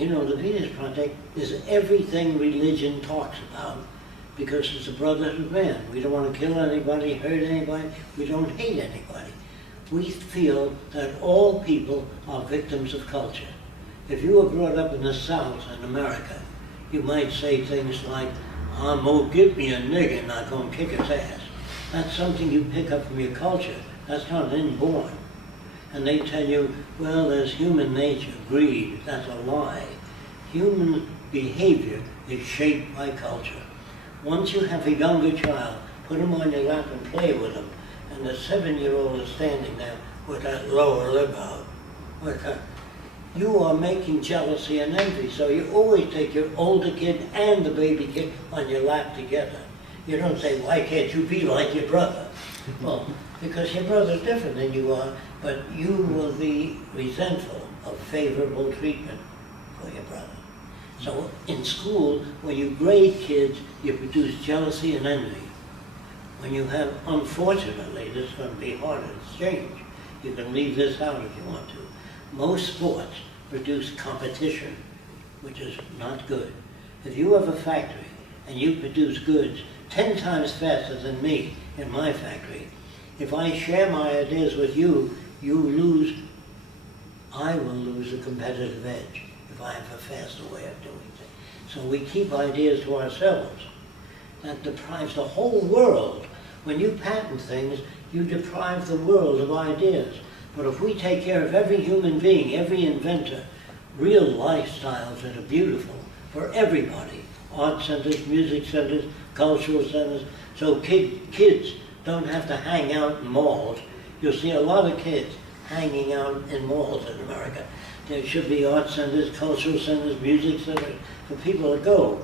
You know, the Venus Project is everything religion talks about, because it's a brotherhood of man. We don't want to kill anybody, hurt anybody, we don't hate anybody. We feel that all people are victims of culture. If you were brought up in the South in America, you might say things like, I'm gonna get me a nigger and I'm gonna kick his ass. That's something you pick up from your culture. That's not inborn. And they tell you, well, there's human nature, greed. That's a lie. Human behavior is shaped by culture. Once you have a younger child, put him on your lap and play with him, and the 7-year-old is standing there with that lower lip out. You are making jealousy and envy, so you always take your older kid and the baby kid on your lap together. You don't say, why can't you be like your brother? Well, because your brother's different than you are, but you will be resentful of favorable treatment for your brother. So in school, when you grade kids, you produce jealousy and envy. When you have, unfortunately, this is going to be harder to change. You can leave this out if you want to. Most sports produce competition, which is not good. If you have a factory and you produce goods 10 times faster than me in my factory, if I share my ideas with you, you lose, I will lose a competitive edge if I have a faster way of doing things. So we keep ideas to ourselves. That deprives the whole world. When you patent things, you deprive the world of ideas. But if we take care of every human being, every inventor, real lifestyles that are beautiful for everybody, art centers, music centers, cultural centers, so kids don't have to hang out in malls. You'll see a lot of kids hanging out in malls in America. There should be art centers, cultural centers, music centers for people to go.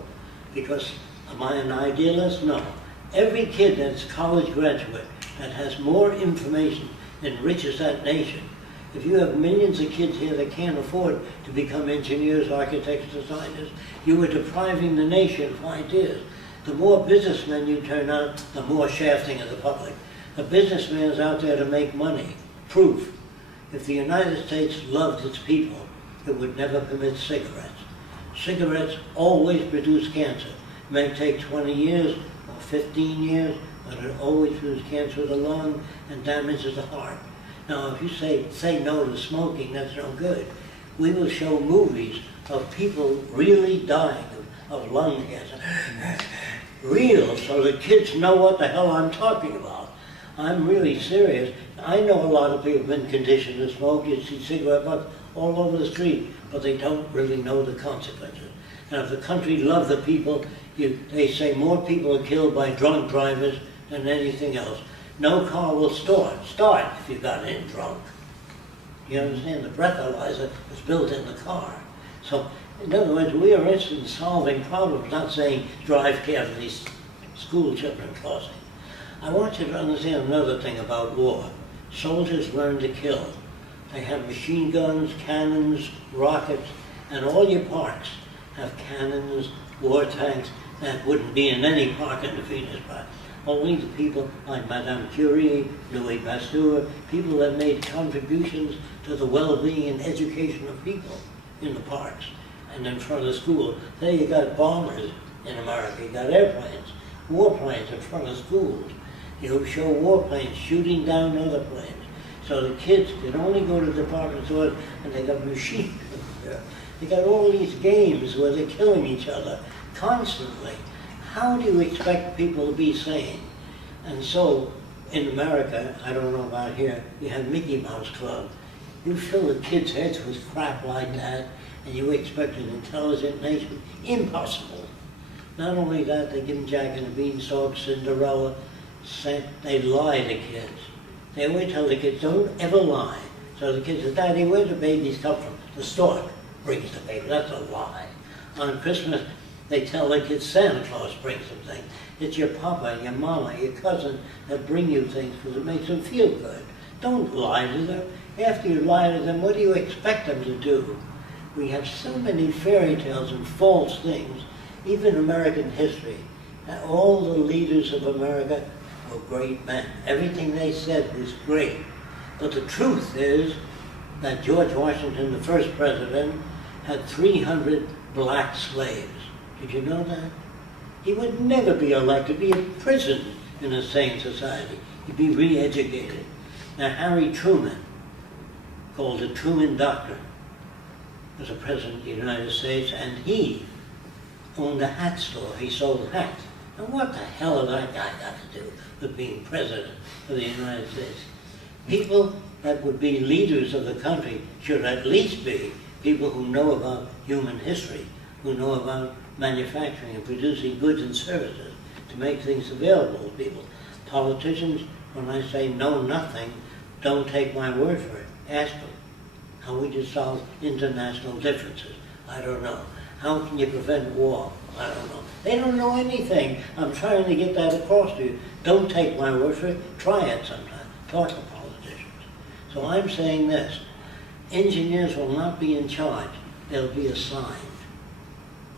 Because am I an idealist? No. Every kid that's a college graduate that has more information enriches that nation. If you have millions of kids here that can't afford to become engineers, architects, designers, you are depriving the nation of ideas. The more businessmen you turn out, the more shafting of the public. A businessman is out there to make money. Proof. If the United States loved its people, it would never permit cigarettes. Cigarettes always produce cancer. It may take 20 years or 15 years, but it always produces cancer of the lung and damages the heart. Now, if you say no to smoking, that's no good. We will show movies of people really dying of lung cancer. Real, so the kids know what the hell I'm talking about. I'm really serious. I know a lot of people have been conditioned to smoke. You see cigarette butts all over the street, but they don't really know the consequences. And if the country loved the people, they say more people are killed by drunk drivers than anything else. No car will start if you got in drunk. You understand? The breathalyzer is built in the car. So, in other words, we are interested in solving problems, not saying drive carefully, school children crossing. I want you to understand another thing about war. Soldiers learn to kill. They have machine guns, cannons, rockets, and all your parks have cannons, war tanks that wouldn't be in any park in the Venus Project. Only the people like Madame Curie, Louis Pasteur, people that made contributions to the well-being and education of people in the parks and in front of the school. There you got bombers in America, you got airplanes, warplanes in front of schools. You show warplanes shooting down other planes. So the kids can only go to department stores and they got machine guns there. They got all these games where they're killing each other constantly. How do you expect people to be sane? And so, in America, I don't know about here, you have Mickey Mouse Club. You fill the kids' heads with crap like that, and you expect an intelligent nation? Impossible. Not only that, they give them Jack and the Beanstalk, Cinderella, they lie to kids. They always tell the kids, don't ever lie. So the kids say, Daddy, where do babies come from? The stork brings the baby. That's a lie. On Christmas, they tell the kids Santa Claus brings them things. It's your papa and your mama, your cousin that bring you things because it makes them feel good. Don't lie to them. After you lie to them, what do you expect them to do? We have so many fairy tales and false things, even American history. All the leaders of America were great men. Everything they said was great. But the truth is that George Washington, the first president, had 300 black slaves. Did you know that? He would never be elected, be imprisoned in a sane society. He'd be re-educated. Now, Harry Truman, called the Truman Doctrine, was the President of the United States, and he owned a hat store. He sold hats. And what the hell has that guy got to do with being President of the United States? People that would be leaders of the country should at least be people who know about human history, who know about manufacturing and producing goods and services to make things available to people. Politicians, when I say know nothing, don't take my word for it. Ask them. How would you solve international differences? I don't know. How can you prevent war? I don't know. They don't know anything. I'm trying to get that across to you. Don't take my word for it. Try it sometime. Talk to politicians. So I'm saying this. Engineers will not be in charge. They'll be assigned.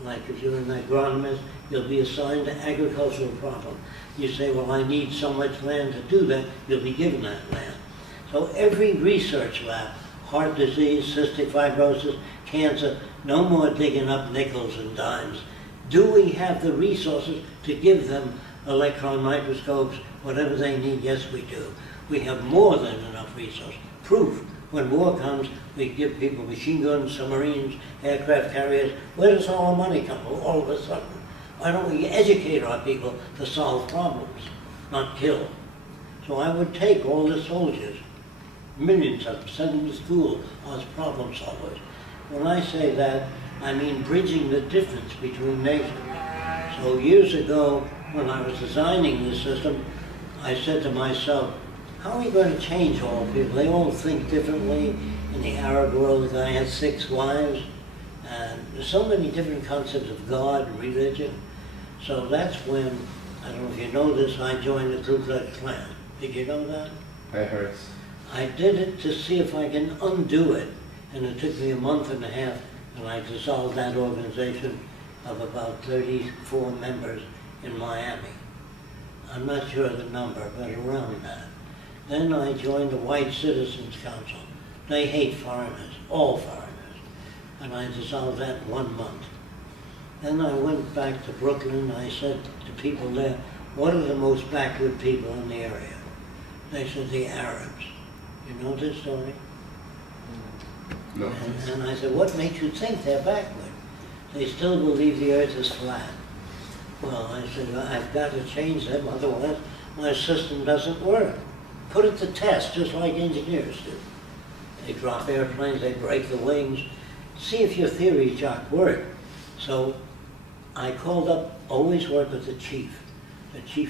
Like if you're an agronomist, you'll be assigned to agricultural problem. You say, well, I need so much land to do that. You'll be given that land. So every research lab, heart disease, cystic fibrosis, cancer, no more digging up nickels and dimes. Do we have the resources to give them electron microscopes, whatever they need? Yes, we do. We have more than enough resources. Proof. When war comes, we give people machine guns, submarines, aircraft carriers. Where does all our money come from all of a sudden? Why don't we educate our people to solve problems, not kill? So I would take all the soldiers, millions of them, send them to school as problem solvers. When I say that, I mean bridging the difference between nations. So years ago, when I was designing this system, I said to myself, how are we going to change all people? They all think differently. In the Arab world, the guy has 6 wives, and there's so many different concepts of God and religion. So that's when, I don't know if you know this, I joined the Ku Klux Klan. Did you know that? I heard. I did it to see if I can undo it, and it took me a month and a half, and I dissolved that organization of about 34 members in Miami. I'm not sure of the number, but around that. Then I joined the White Citizens Council. They hate foreigners, all foreigners, and I dissolved that in 1 month. Then I went back to Brooklyn. I said to people there, what are the most backward people in the area? They said the Arabs. You know this story? No. And I said, what makes you think they're backward? They still believe the earth is flat. Well, I said, I've got to change them, otherwise my system doesn't work. Put it to test, just like engineers do. They drop airplanes, they break the wings. See if your theories, Jacques, work. So I called up, always worked with the chief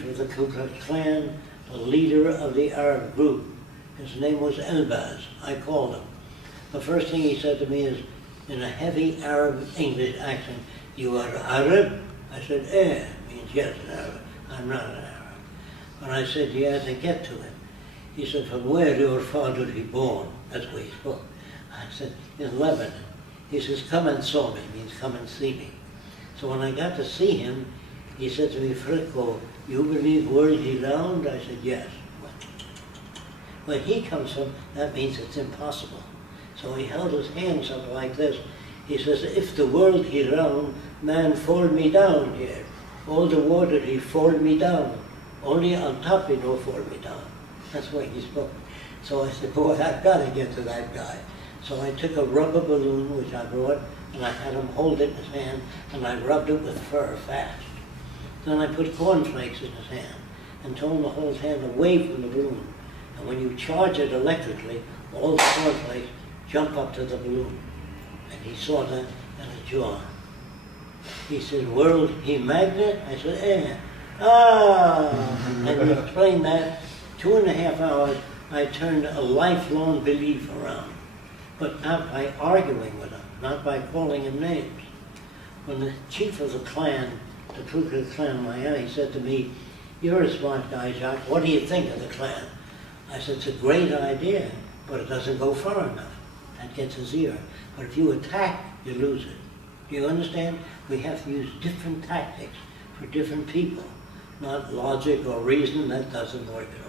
of the Ku Klux Klan, the leader of the Arab group. His name was Elbaz. I called him. The first thing he said to me is, in a heavy Arab English accent, you are Arab? I said, means yes, an Arab. I'm not an Arab. When I said yes, I get to him. He said, from where your father be born? That's where he spoke. I said, in Lebanon. He says, come and saw me, means come and see me. So when I got to see him, he said to me, Fricko, you believe world is round? I said, yes. Where he comes from, that means it's impossible. So he held his hands up like this. He says, if the world he round, man fall me down here. All the water he fall me down. Only on top he no fall me down. That's why he spoke. So I said, boy, I've got to get to that guy. So I took a rubber balloon, which I brought, and I had him hold it in his hand, and I rubbed it with fur fast. Then I put cornflakes in his hand, and told him to hold his hand away from the balloon. And when you charge it electrically, all the cornflakes jump up to the balloon. And he saw that in his jaw. He said, world, he magnet? I said, And we explained that. 2.5 hours, I turned a lifelong belief around. But not by arguing with him, not by calling him names. When the chief of the Klan, the Ku Klux Klan in Miami, said to me, you're a smart guy, Jacques, what do you think of the Klan? I said, it's a great idea, but it doesn't go far enough. That gets his ear. But if you attack, you lose it. Do you understand? We have to use different tactics for different people, not logic or reason. That doesn't work at all.